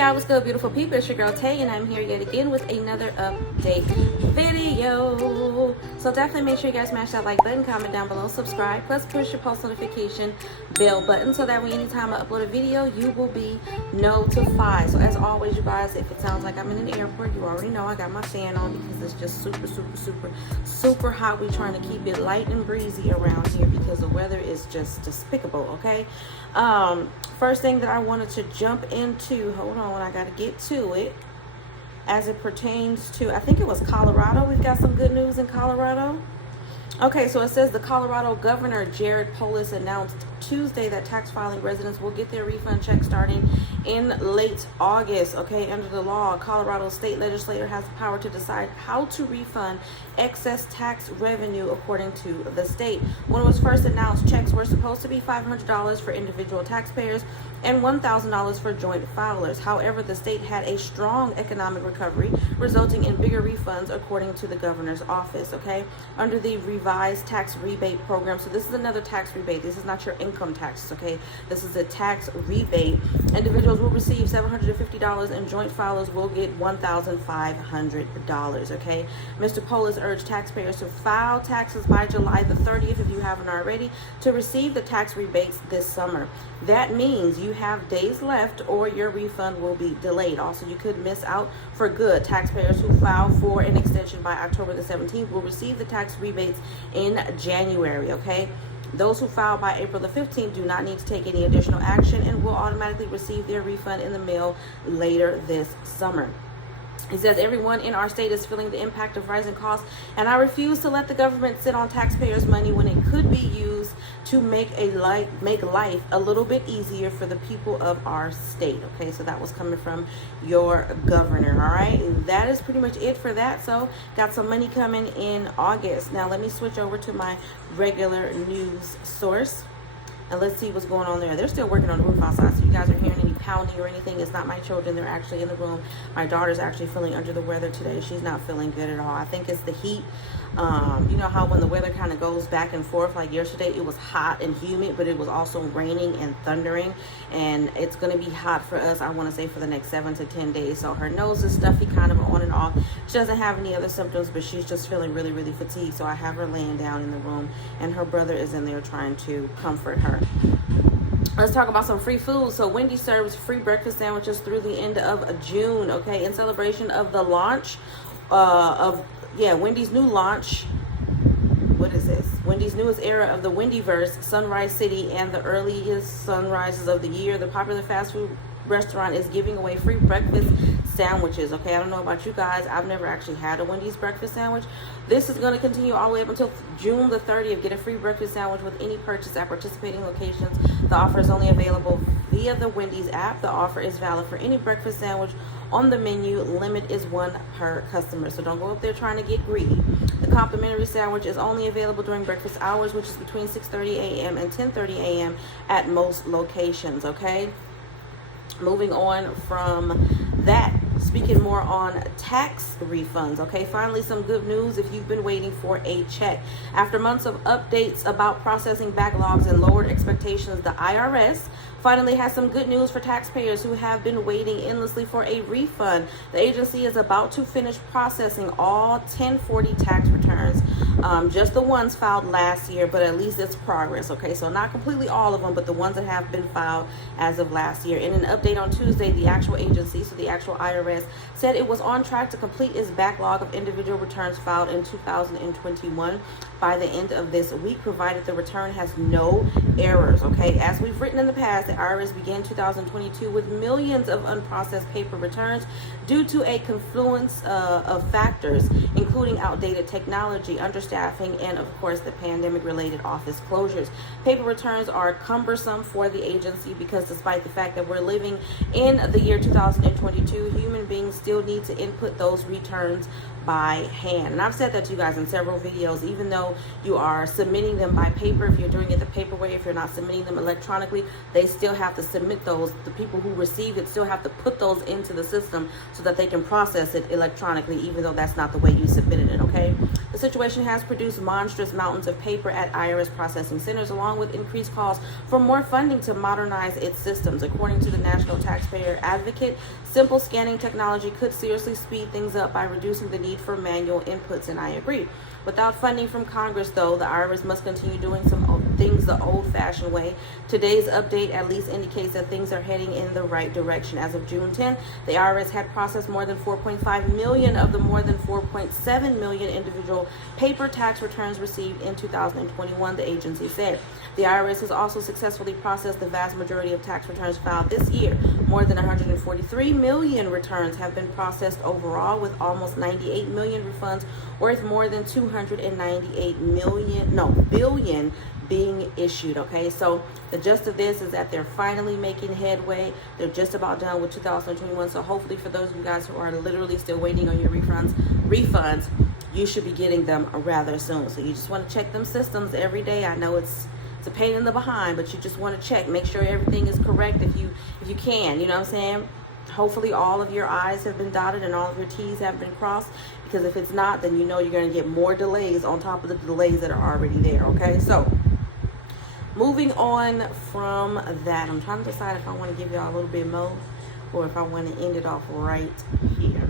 y'all, what's good, beautiful people? It's your girl Tay, and I'm here yet again with another update video. So definitely make sure you guys smash that like button, comment down below, subscribe, plus push your post notification bell button so that when anytime I upload a video, you will be notified. So as always, you guys, if it sounds like I'm in an airport, you already know I got my fan on because it's just super hot. We're trying to keep it light and breezy around here because the weather is just despicable, okay? First thing that I wanted to jump into, hold on, I gotta get to it, as it pertains to, I think it was Colorado. We've got some good news in Colorado. Okay, so it says the Colorado Governor Jared Polis announced Tuesday that tax filing residents will get their refund check starting in late August. Okay, under the law, Colorado state legislature has the power to decide how to refund excess tax revenue according to the state. When it was first announced, checks were supposed to be $500 for individual taxpayers and $1,000 for joint filers. However, the state had a strong economic recovery, resulting in bigger refunds according to the governor's office. Okay, under the revised tax rebate program. So this is another tax rebate. This is not your income taxes, okay? This is a tax rebate. Individuals will receive $750 and joint filers will get $1,500, okay? Mr. Polis urged taxpayers to file taxes by July the 30th, if you haven't already, to receive the tax rebates this summer. That means you have days left or your refund will be delayed. Also, you could miss out for good. Taxpayers who file for an extension by October the 17th will receive the tax rebates in January, okay? Those who file by April the 15th do not need to take any additional action and will automatically receive their refund in the mail later this summer. He says everyone in our state is feeling the impact of rising costs, and I refuse to let the government sit on taxpayers' money when it could be used to make life a little bit easier for the people of our state. Okay, so that was coming from your governor. All right, that is pretty much it for that. So got some money coming in August. Now let me switch over to my regular news source. And let's see what's going on there. They're still working on the roof outside, so you guys are hearing any pounding or anything. It's not my children. They're actually in the room. My daughter's actually feeling under the weather today. She's not feeling good at all. I think it's the heat. You know how when the weather kind of goes back and forth, like yesterday it was hot and humid, but it was also raining and thundering. And it's going to be hot for us, I want to say, for the next 7 to 10 days. So her nose is stuffy, kind of on and off. She doesn't have any other symptoms, but she's just feeling really fatigued. So I have her laying down in the room, and her brother is in there trying to comfort her. Let's talk about some free food. So Wendy's serves free breakfast sandwiches through the end of June, okay, in celebration of the launch Wendy's new launch. What is this? Wendy's newest era of the Wendyverse, Sunrise City, and the earliest sunrises of the year. The popular fast food restaurant is giving away free breakfast sandwiches. Okay, I don't know about you guys. I've never actually had a Wendy's breakfast sandwich. This is going to continue all the way up until June the 30th. Get a free breakfast sandwich with any purchase at participating locations. The offer is only available via the Wendy's app. The offer is valid for any breakfast sandwich on the menu. Limit is 1 per customer, so don't go up there trying to get greedy. The complimentary sandwich is only available during breakfast hours, which is between 6:30 a.m. and 10:30 a.m. at most locations. Okay, moving on from that, speaking more on tax refunds. Okay, finally some good news if you've been waiting for a check. After months of updates about processing backlogs and lowered expectations, the IRS finally has some good news for taxpayers who have been waiting endlessly for a refund. The agency is about to finish processing all 1040 tax returns, just the ones filed last year, but at least it's progress. Okay, so not completely all of them, but the ones that have been filed as of last year. In an update on Tuesday, the actual agency, so the actual IRS, said it was on track to complete its backlog of individual returns filed in 2021 by the end of this week, provided the return has no errors. Okay, as we've written in the past, the IRS began 2022 with millions of unprocessed paper returns due to a confluence of factors, including outdated technology, understaffing, and of course the pandemic-related office closures. Paper returns are cumbersome for the agency because despite the fact that we're living in the year 2022, human beings still need to input those returns by hand. And I've said that to you guys in several videos. Even though you are submitting them by paper, if you're doing it the paper way, if you're not submitting them electronically, they still have to submit those. The people who receive it still have to put those into the system so that they can process it electronically, even though that's not the way you submitted it, okay? The situation has produced monstrous mountains of paper at IRS processing centers, along with increased calls for more funding to modernize its systems. According to the National Taxpayer Advocate, simple scanning technology could seriously speed things up by reducing the need for manual inputs, and I agree. Without funding from Congress, though, the IRS must continue doing some things the old-fashioned way. Today's update at least indicates that things are heading in the right direction. As of June 10th, the IRS had processed more than 4.5 million of the more than 4.7 million individual paper tax returns received in 2021, the agency said. The IRS has also successfully processed the vast majority of tax returns filed this year. More than 143 million returns have been processed overall, with almost 98 million refunds worth more than 298 billion being issued. Okay, so the gist of this is that they're finally making headway. They're just about done with 2021. So hopefully, for those of you guys who are literally still waiting on your refunds, you should be getting them rather soon. So you just want to check them systems every day. I know it's a pain in the behind, but you just want to check, make sure everything is correct if you can, you know what I'm saying? Hopefully all of your I's have been dotted and all of your T's have been crossed, because if it's not, then you know you're going to get more delays on top of the delays that are already there, okay? So moving on from that, I'm trying to decide if I want to give y'all a little bit more or if I want to end it off right here.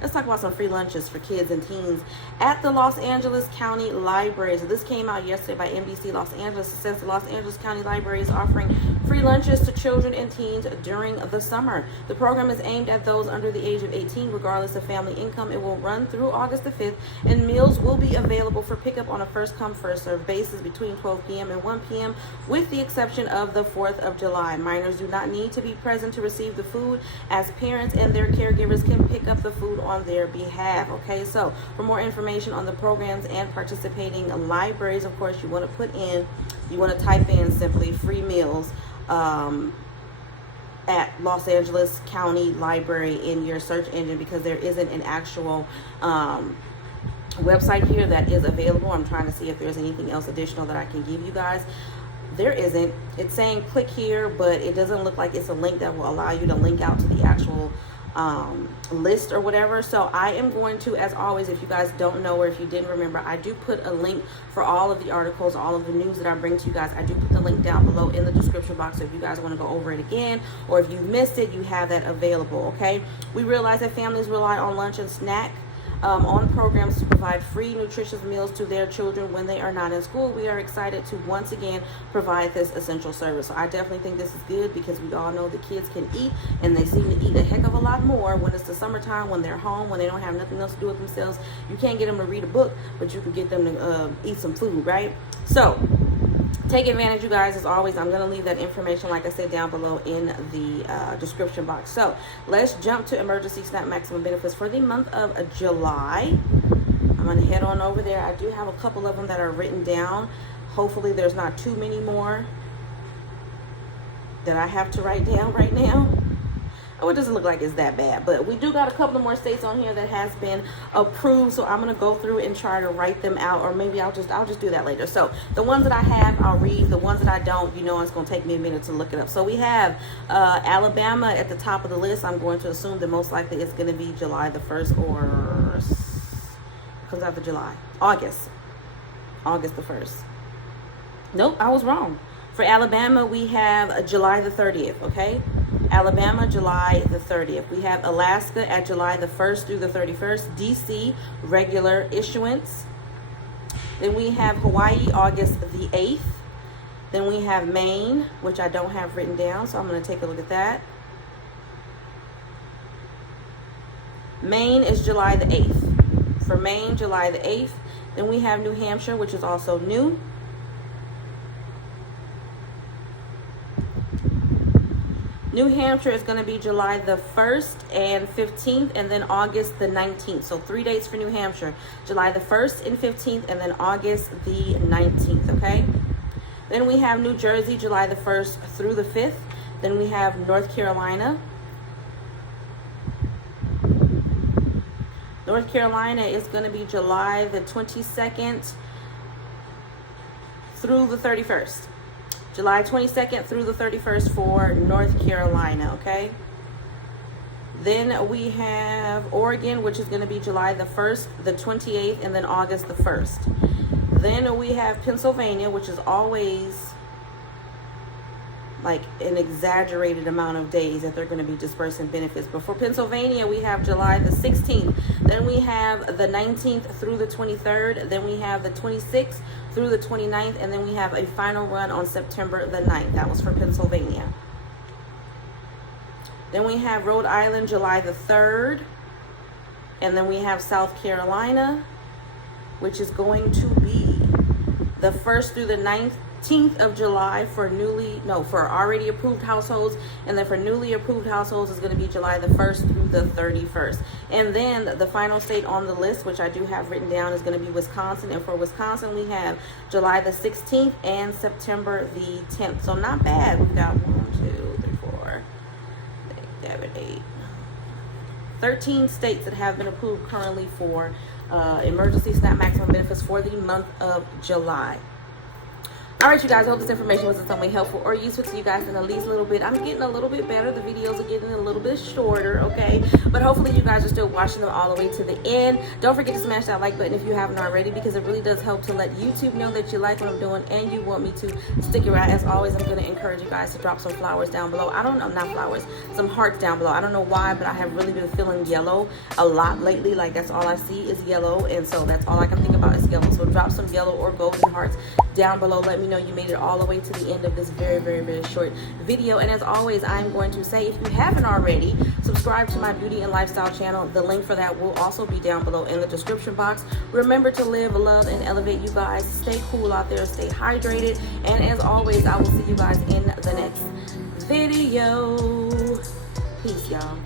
Let's talk about some free lunches for kids and teens at the Los Angeles County Library. So this came out yesterday by NBC Los Angeles. It says the Los Angeles County Library is offering free lunches to children and teens during the summer. The program is aimed at those under the age of 18, regardless of family income. It will run through August the 5th, and meals will be available for pickup on a first-come, first-served basis between 12 p.m. and 1 p.m., with the exception of the 4th of July. Minors do not need to be present to receive the food, as parents and their caregivers can pick up the food on their behalf. Okay, so for more information on the programs and participating libraries, of course, you want to type in simply free meals at Los Angeles County Library in your search engine, because there isn't an actual website here that is available. I'm trying to see if there's anything else additional that I can give you guys. There isn't. It's saying click here, but it doesn't look like it's a link that will allow you to link out to the actual list or whatever. So I am going to, as always, if you guys don't know or if you didn't remember, I do put a link for all of the articles, all of the news that I bring to you guys. I do put the link down below in the description box, so if you guys want to go over it again, or if you missed it, you have that available. Okay, we realize that families rely on lunch and snack on programs to provide free nutritious meals to their children when they are not in school. We are excited to once again provide this essential service. So I definitely think this is good, because we all know the kids can eat, and they seem to eat a heck of a lot more when it's the summertime, when they're home, when they don't have nothing else to do with themselves. You can't get them to read a book, but you can get them to eat some food, right? So take advantage, you guys. As always, I'm going to leave that information, like I said, down below in the description box. So let's jump to emergency SNAP maximum benefits for the month of July. I'm going to head on over there. I do have a couple of them that are written down. Hopefully there's not too many more that I have to write down right now. Oh, it doesn't look like it's that bad, but we do got a couple of more states on here that has been approved, so I'm going to go through and try to write them out, or maybe I'll just do that later. So the ones that I have, I'll read. The ones that I don't, you know, it's going to take me a minute to look it up. So we have Alabama at the top of the list. I'm going to assume that most likely it's going to be July the 1st, or comes after July, August the 1st. Nope, I was wrong. For Alabama, we have July the 30th, okay? Alabama, July the 30th. We have Alaska at July the 1st through the 31st. DC, regular issuance. Then we have Hawaii, August the 8th. Then we have Maine, which I don't have written down, so I'm going to take a look at that. Maine is July the 8th. For Maine, July the 8th. Then we have New Hampshire, which is also new. New Hampshire is going to be July the 1st and 15th, and then August the 19th. So 3 dates for New Hampshire, July the 1st and 15th, and then August the 19th, okay? Then we have New Jersey, July the 1st through the 5th. Then we have North Carolina. North Carolina is going to be July the 22nd through the 31st. July 22nd through the 31st for North Carolina, okay? Then we have Oregon, which is going to be July the 1st, the 28th, and then August the 1st. Then we have Pennsylvania, which is always like an exaggerated amount of days that they're going to be dispersing benefits. But for Pennsylvania, we have July the 16th. Then we have the 19th through the 23rd. Then we have the 26th through the 29th. And then we have a final run on September the 9th. That was for Pennsylvania. Then we have Rhode Island, July the 3rd. And then we have South Carolina, which is going to be the 1st through the 19th of July for for already approved households, and then for newly approved households is going to be July the 1st through the 31st. And then the final state on the list, which I do have written down, is going to be Wisconsin, and for Wisconsin we have July the 16th and September the 10th. So not bad. We've got 13 states that have been approved currently for emergency SNAP maximum benefits for the month of July. All right, you guys, I hope this information was in some way helpful or useful to you guys in at least a little bit. I'm getting a little bit better. The videos are getting a little bit shorter, okay? But hopefully you guys are still watching them all the way to the end. Don't forget to smash that like button if you haven't already, because it really does help to let YouTube know that you like what I'm doing and you want me to stick around. As always, I'm going to encourage you guys to drop some flowers down below. I don't know, not flowers, some hearts down below. I don't know why, but I have really been feeling yellow a lot lately. Like, that's all I see is yellow, and so that's all I can think about is yellow. So drop some yellow or golden hearts down below. Let me know you made it all the way to the end of this very, very, very short video. And as always, I'm going to say, if you haven't already, subscribe to my beauty and lifestyle channel. The link for that will also be down below in the description box. Remember to live, love, and elevate, you guys. Stay cool out there, stay hydrated, and as always, I will see you guys in the next video. Peace, y'all.